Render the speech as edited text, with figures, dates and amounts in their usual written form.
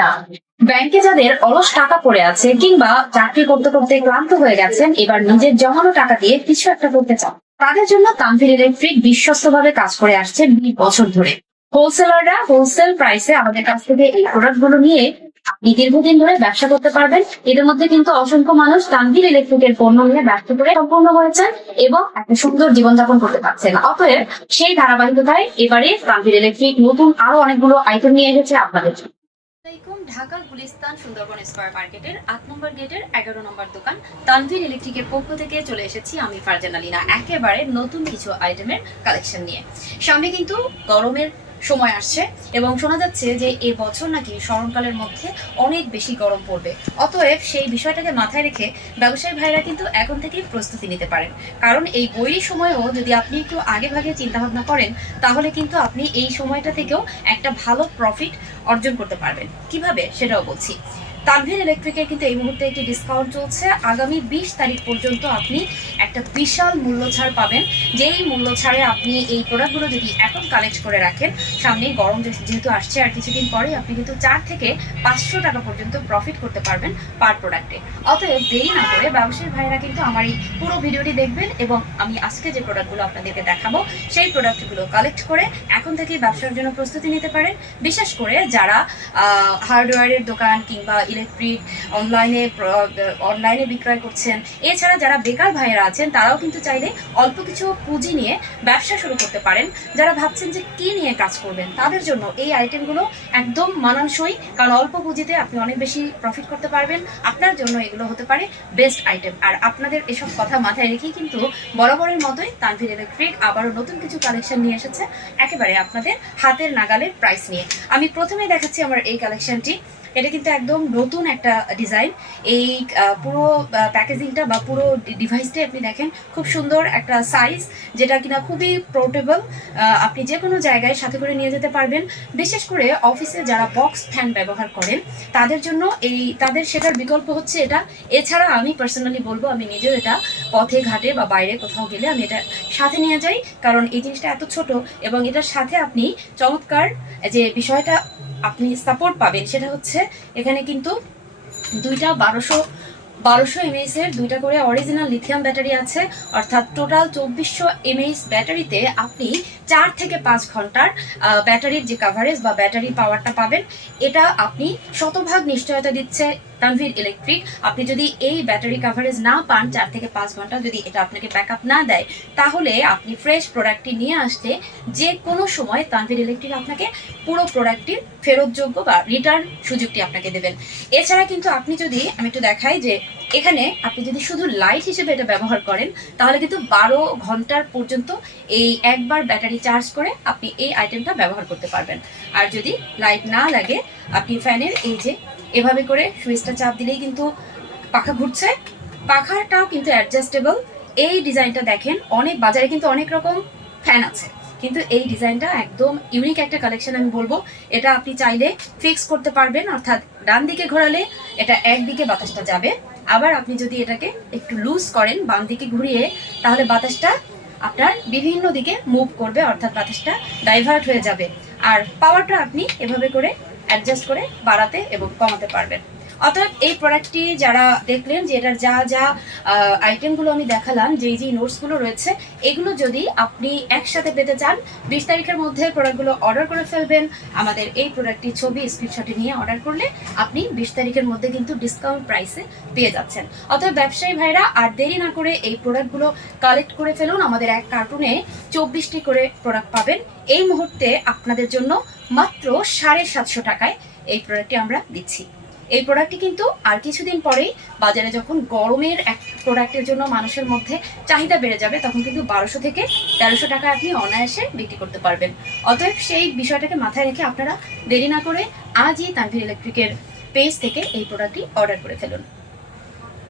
না, ব্যাংকে যাদের অলস টাকা পড়ে আছে কিংবা চাকরি করতে করতে ক্লান্ত হয়ে গেছেন, এবার নিজের জমানো টাকা দিয়ে কিছু একটা করতে চান, তাদের জন্য তানভীর ইলেকট্রিক বিশ্বস্তভাবে কাজ করে আসছে 20 বছর ধরে। হোলসেলাররা হোলসেল প্রাইসে আমাদের কাছ থেকে এই প্রোডাক্ট গুলো নিয়ে আপনি দীর্ঘদিন ধরে ব্যবসা করতে পারবেন। এদের মধ্যে কিন্তু অসংখ্য মানুষ তানভীর ইলেকট্রিকের পণ্য নিয়ে ব্যবসা করে সম্পূর্ণ হয়েছেন এবং একটা সুন্দর জীবনযাপন করতে পারছেন। অতএব সেই ধারাবাহিকতায় এবারে তানভীর ইলেকট্রিক নতুন আরো অনেকগুলো আইটেম নিয়ে এসেছে আপনাদের জন্য। ঢাকা গুলিস্তান সুন্দরবন স্কয়ার মার্কেটের 8 নম্বর গেটের 11 নম্বর দোকান তানভীর ইলেকট্রিকের পক্ষ থেকে চলে এসেছি আমি ফারজানা লিনা একেবারে নতুন কিছু আইটেমের কালেকশন নিয়ে। সামনে কিন্তু গরমের সময় আসছে এবং শোনা যাচ্ছে যে এই বছর নাকি শরৎকালের মধ্যে অনেক বেশি গরম পড়বে। অতএব সেই বিষয়টাকে মাথায় রেখে ব্যবসায়ী ভাইরা কিন্তু এখন থেকেই প্রস্তুতি নিতে পারেন, কারণ এই বৈরী সময়েও যদি আপনি একটু আগে ভাগে চিন্তা ভাবনা করেন তাহলে কিন্তু আপনি এই সময়টা থেকেও একটা ভালো প্রফিট অর্জন করতে পারবেন। কিভাবে সেটাও বলছি। তানভীর ইলেকট্রিকের কিন্তু এই মুহূর্তে একটি ডিসকাউন্ট চলছে। আগামী 20 তারিখ পর্যন্ত আপনি একটা বিশাল মূল্য ছাড় পাবেন, যেই মূল্য ছাড়ে আপনি এই প্রোডাক্টগুলো যদি এখন কালেক্ট করে রাখেন, সামনে গরম যেহেতু আসছে আর কিছুদিন পরে আপনি কিন্তু 4 থেকে 500 টাকা পর্যন্ত প্রফিট করতে পারবেন পার প্রোডাক্টে। অতএব দেরি না করে ব্যবসায়ী ভাইরা কিন্তু আমার এই পুরো ভিডিওটি দেখবেন এবং আমি আজকে যে প্রোডাক্টগুলো আপনাদেরকে দেখাবো সেই প্রোডাক্টগুলো কালেক্ট করে এখন থেকেই ব্যবসার জন্য প্রস্তুতি নিতে পারেন। বিশেষ করে যারা হার্ডওয়্যারের দোকান কিংবা ইলেকট্রিক অনলাইনে বিক্রয় করছেন, এছাড়া যারা বেকার ভাইয়েরা আছেন তারাও কিন্তু চাইলে অল্প কিছু পুঁজি নিয়ে ব্যবসা শুরু করতে পারেন। যারা ভাবছেন যে কি নিয়ে কাজ করবেন তাদের জন্য এই আইটেমগুলো একদম মানানসই, কারণ অল্প পুঁজিতে আপনি অনেক বেশি প্রফিট করতে পারবেন। আপনার জন্য এগুলো হতে পারে বেস্ট আইটেম। আর আপনাদের এসব কথা মাথায় রেখেই কিন্তু বরাবরের মতোই তানভীর ইলেকট্রিক আবারও নতুন কিছু কালেকশন নিয়ে এসেছে একেবারে আপনাদের হাতের নাগালের প্রাইস নিয়ে। আমি প্রথমে দেখাচ্ছি আমার এই কালেকশনটি। এটা কিন্তু একদম নতুন একটা ডিজাইন। এই পুরো প্যাকেজিংটা বা পুরো ডিভাইসটাই আপনি দেখেন, খুব সুন্দর একটা সাইজ, যেটা কিনা খুবই পোর্টেবল। আপনি যে কোনো জায়গায় সাথে করে নিয়ে যেতে পারবেন। বিশেষ করে অফিসে যারা বক্স ফ্যান ব্যবহার করেন তাদের জন্য তাদের সেটার বিকল্প হচ্ছে এটা। এছাড়া আমি পার্সোনালি বলবো, আমি নিজেও এটা পথে ঘাটে বা বাইরে কোথাও গেলে আমি এটা সাথে নিয়ে যাই, কারণ এই জিনিসটা এত ছোট এবং এটার সাথে আপনি চমৎকার যে বিষয়টা আপনি সাপোর্ট পাবেন সেটা হচ্ছে এখানে কিন্তু দুইটা 1200 এমএএইচ এর দুইটা করে অরিজিনাল লিথিয়াম ব্যাটারি আছে, অর্থাৎ টোটাল 2400 এমএএইচ ব্যাটারিতে আপনি 4 থেকে 5 ঘন্টার ব্যাটারির যে কাভারেজ বা ব্যাটারি পাওয়ারটা পাবেন। এটা আপনি শতভাগ নিশ্চয়তা দিচ্ছে তানভীর ইলেকট্রিক। আপনি যদি এই ব্যাটারি কাভারেজ না পান 4 থেকে 5 ঘন্টা, যদি এটা আপনাকে ব্যাকআপ না দেয়, তাহলে আপনি ফ্রেশ প্রোডাক্টটি নিয়ে আসলে যে কোনো সময় তানভীর ইলেকট্রিক আপনাকে পুরো প্রোডাক্টটির ফেরতযোগ্য বা রিটার্ন সুযোগটি আপনাকে দেবেন। এছাড়া কিন্তু আপনি যদি আমি একটু দেখাই যে এখানে আপনি যদি শুধু লাইট হিসেবে এটা ব্যবহার করেন তাহলে কিন্তু 12 ঘন্টার পর্যন্ত এই একবার ব্যাটারি চার্জ করে আপনি এই আইটেমটা ব্যবহার করতে পারবেন। আর যদি লাইট না লাগে আপনি ফ্যানের এই যে এভাবে করে সুইচটা চাপ দিলেই কিন্তু পাখা ঘুরছে। পাখাটাও কিন্তু অ্যাডজাস্টেবল। এই ডিজাইনটা দেখেন, অনেক বাজারে কিন্তু অনেক রকম ফ্যান আছে, কিন্তু এই ডিজাইনটা একদম ইউনিক একটা কালেকশন আমি বলবো। এটা আপনি চাইলে ফিক্স করতে পারবেন, অর্থাৎ ডান দিকে ঘোরালে এটা একদিকে বাতাসটা যাবে, আবার আপনি যদি এটাকে একটু লুজ করেন বাম দিকে ঘুরিয়ে, তাহলে বাতাসটা আপনার বিভিন্ন দিকে মুভ করবে, অর্থাৎ বাতাসটা ডাইভার্ট হয়ে যাবে। আর পাওয়ারটা আপনি এভাবে করে অ্যাডজাস্ট করে বাড়াতে এবং কমাতে পারবেন। অর্থাৎ এই প্রোডাক্টটি যারা দেখলেন যে এটার যা যা আইটেমগুলো আমি দেখালাম, যেই নোটসগুলো রয়েছে, এগুলো যদি আপনি একসাথে পেতে চান 20 তারিখের মধ্যে প্রোডাক্টগুলো অর্ডার করে ফেলবেন। আমাদের এই প্রোডাক্টটি ছবি স্ক্রিনশটে নিয়ে অর্ডার করলে আপনি 20 তারিখের মধ্যে কিন্তু ডিসকাউন্ট প্রাইসে পেয়ে যাচ্ছেন। অর্থাৎ ব্যবসায়ী ভাইরা আর দেরি না করে এই প্রোডাক্টগুলো কালেক্ট করে ফেলুন। আমাদের এক কার্টুনে 24টি করে প্রোডাক্ট পাবেন। এই মুহূর্তে আপনাদের জন্য মাত্র 750 টাকায় এই প্রোডাক্টটি আমরা দিচ্ছি। এই প্রোডাক্টটি কিন্তু আর কিছুদিন পরেই বাজারে যখন গরমের এক প্রোডাক্টের জন্য মানুষের মধ্যে চাহিদা বেড়ে যাবে, তখন কিন্তু 1200 থেকে 1300 টাকা আপনি অনায়াসে বিক্রি করতে পারবেন। অতএব সেই বিষয়টাকে মাথায় রেখে আপনারা দেরি না করে আজই তানভীর ইলেকট্রিকের পেজ থেকে এই প্রোডাক্টটি অর্ডার করে ফেলুন।